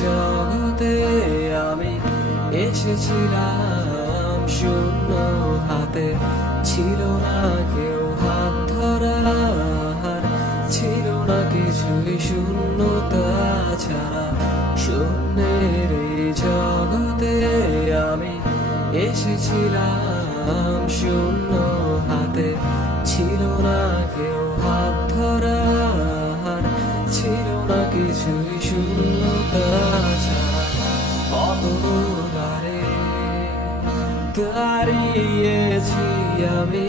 জগতে আমি এসেছিলাম শূন্য হাতে। ছিল না কেউ হাত ধরার ছিল না কিছুই শূন্যতা ছাড়া। শূন্যের এই জগতে আমি এসেছিলাম শূন্য হাতে। ছিল না কেউ কিছুই অতবারে দাঁড়িয়েছি আমি।